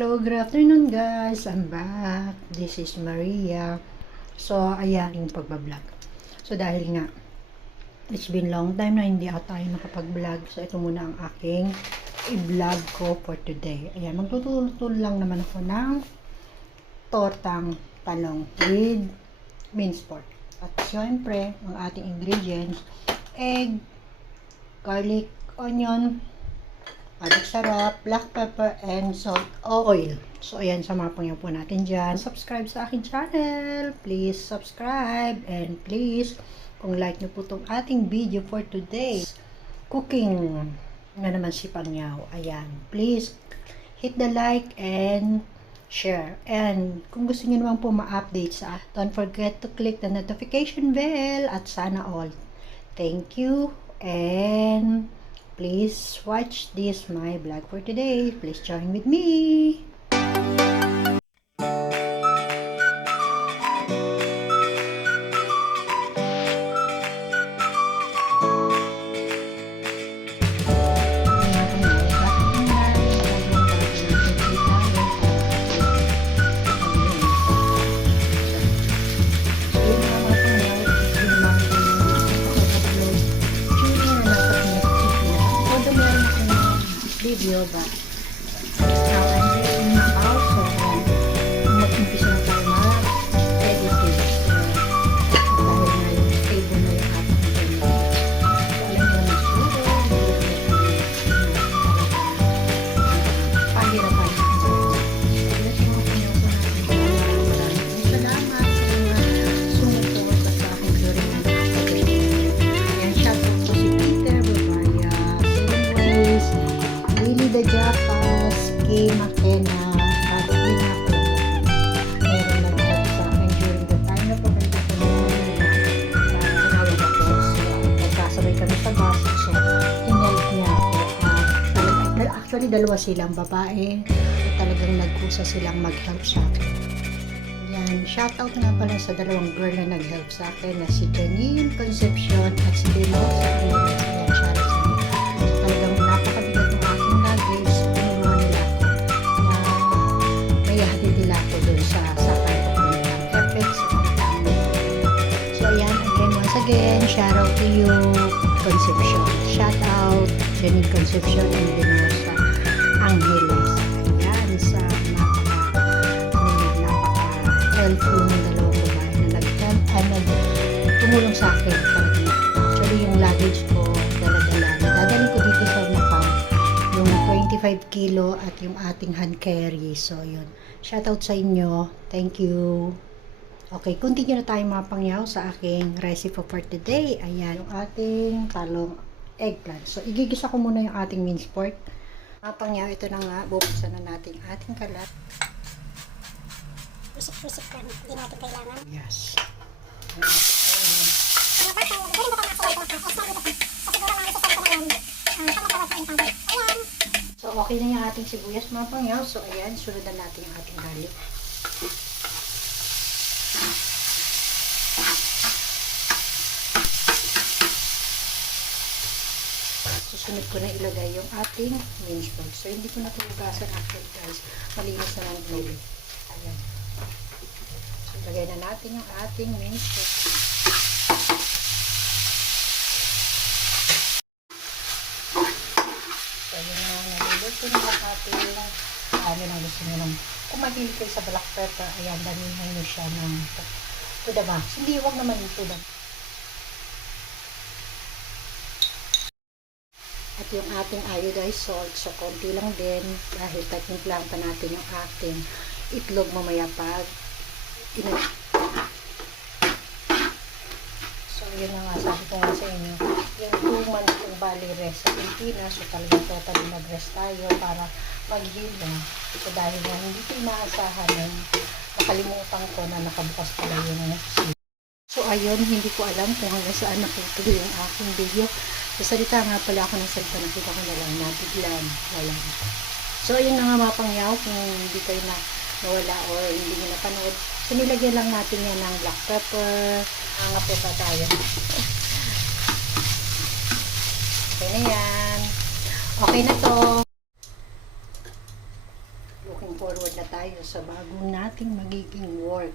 Hello, good afternoon guys. I'm back. This is Maria. So, ayan yung pagbablog. So, dahil nga, it's been long time na hindi ako tayo nakapag-vlog. So, ito muna ang aking i-vlog ko for today. Ayan, magtutulong lang naman ako ng tortang talong with minced pork. At syempre, ang ating ingredients, egg, garlic, onion, adik sarap, black pepper, and salt oil. So, ayan, samapang po natin dyan. Subscribe sa akin channel. Please subscribe. And please, kung like nyo po itong ating video for today, cooking nga naman si Pangyaw. Ayan, please, hit the like and share. And kung gusto nyo naman po ma-update sa akin, don't forget to click the notification bell at sana all. Thank you. And please watch this my vlog for today. Please join with me. Video ba? Now, I'm doing my house, so mag-umpisa na tayo mag-editing. Dahil na yung stable na yung ating internet. So, alam mo na siguro, pahirapan na. Kaya siya mga pinyo ko natin. Maraming salamat sa mga sumuporta sa akin during ang pag-edit. Ayan, shoutout po si Peter, Babaya, Serenways, Willie the Jackass, Kay McKenna, Radwin ako. Meron nag-help sa akin during the time na pumunta ko tinawag ako. So, magkasabay kami sa bus. So, in-help niya ako. Actually, dalawa silang babae. Talagang nagkusa silang mag-help sa akin. Yan, shoutout nga pala sa dalawang girl na nag-help sa akin na si Janine Concepcion at si Dino sa akin. Yan, shoutout sa inyo. Talagang napakabigat ng aking luggage. Tinulungan nila ako na may hatid nila ako doon sa sakay ko ng FX. So, ayan, again, once again, shout out to you, Concepcion. Shout out, Janine Concepcion and Dino sa Angeles. Ayan, sa napaka-helpful ng dalawang babae na tumulong sa akin. Actually, yung luggage ko, dala-dala. Dadalhin ko dito sa Macau yung 25 kilo at yung ating hand carry. So, yun. Shoutout sa inyo. Thank you. Okay, continue na tayo mga Pangyaw sa aking recipe for today. Ayan, yung ating talong eggplant. So, igigisa ko muna yung ating minced pork. Mga Pangyaw, ito na nga. Bubuksan na natin ating kalat. Wisik-wisik lang. Hindi natin kailangan. Yes. So, okay na yung ating sibuyas mga Pangyaw. So, ayan, sunod na natin yung ating garlic. Susunod ko na ilagay yung ating minced pork. So, hindi ko na ito ugasan actually guys. Malinis na lang ito. Ayan. So, ilagay na natin yung ating minced pork. So, yun na, naluluto na ang ating ano na gusto nyo lang. Kung mahilig kayo sa black pepper, ayan, damihan nyo siya ng tudama. Hindi, huwag naman yung tudama. At yung ating iodized salt, so konti lang din dahil tatimplahan pa natin yung ating itlog mamaya pag so yun na nga, sabi ko nga sa inyo, yung 2 months kong bali rest sa Pilipinas, so talagang totally nag-rest tayo para mag-heal na. So dahil nga hindi ko inaasahan na nakalimutan ko na nakabukas pala yung so ayun, hindi ko alam kung hanggang saan nakutuloy yung aking video. So, salita nga pala ako ng salita, nakita ko na lang na biglang wala. So, ayun na nga mga Pangyaw, kung hindi kayo na nawala or hindi nyo napanood. So, nilagyan lang natin yan ng black pepper. Hangape pa tayo. Okay na yan. Okay na to. Looking forward forward na tayo sa bagong nating magiging work.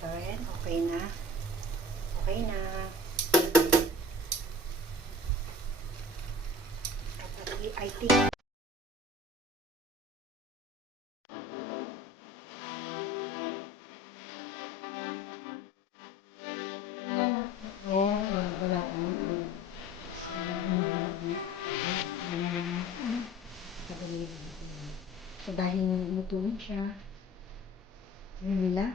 Ayan, okay na. Okay na. I think so dahil natulog siya, nila.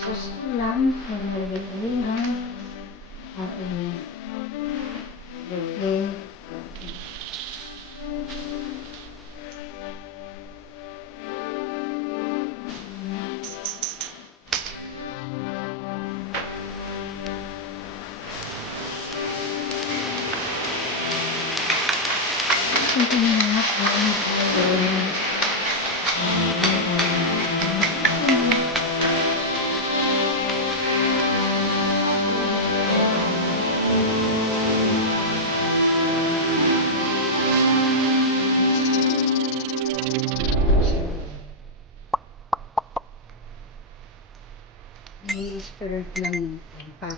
Sus lang, nagagalingan, ating birthday. I-spirit lang ng pack.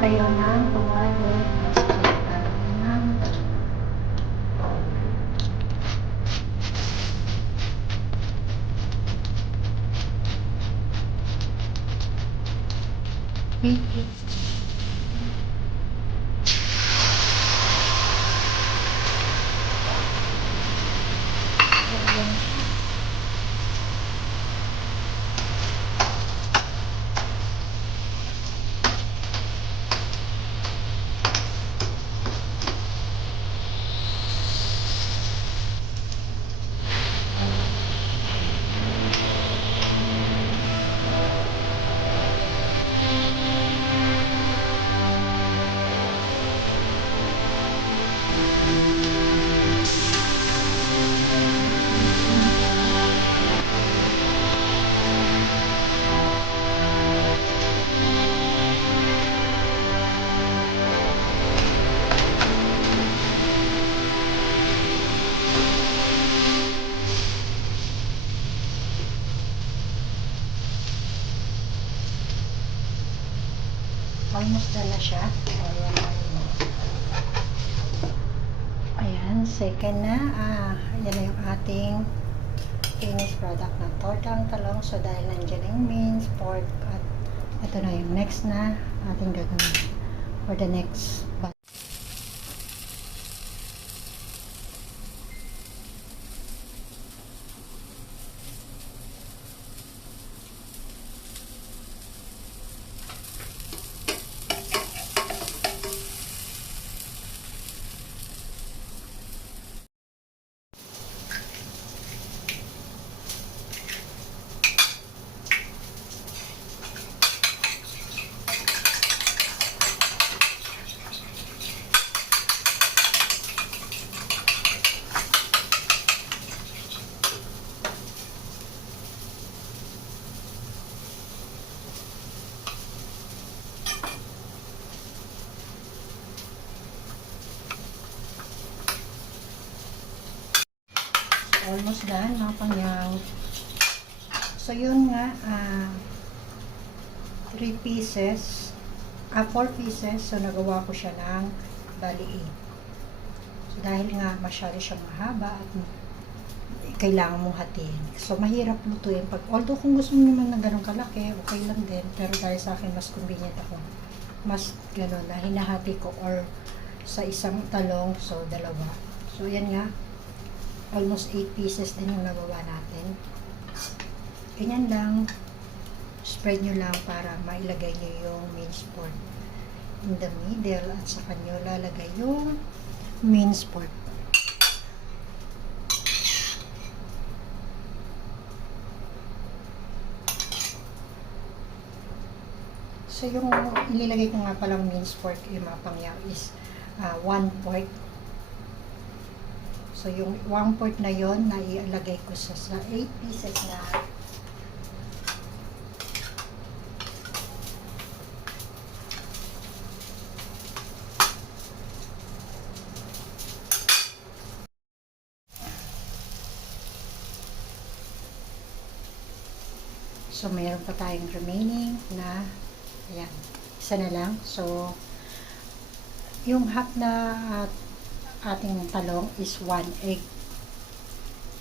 Kayo ng pumabot ng higit. Almost done na siya. Ayan, second na. Ayan na yung ating finished product na tortang talong. So, dahil nandiyan yung beans, pork, at ito na yung next na ating gagawin for the next batch. Almost done, mga pangyaw. So, yun nga, 3 pieces. 4 pieces. So, nagawa ko siya ng bali 8. So, dahil nga masyado siyang mahaba at kailangan mong hatiin. So, mahirap lutuin. Although, kung gusto mo naman ng ganun kalaki, okay lang din. Pero dahil sa akin, mas convenient ako. Mas ganun na hinahati ko or sa isang talong, so dalawa. So, yan nga. Almost 8 pieces din yung nagawa natin. Ganyan lang. Spread nyo lang para mailagay nyo yung minced pork in the middle at saka nyo lalagay yung minced pork. So, yung ililagay ko nga palang minced pork, yung mga pangyaw is 1/4. So, yung 1/4 na yon na ialagay ko sa 8 pieces na so, mayroon pa tayong remaining na ayan, isa na lang. So, yung half na ating talong is 1 egg.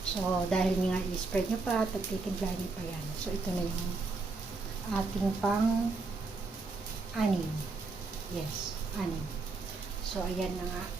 So, dahil nga i-spread nyo pa at titimpla nyo pa yan. So, ito na yung ating pang 6. Yes, 6. So, ayan na nga.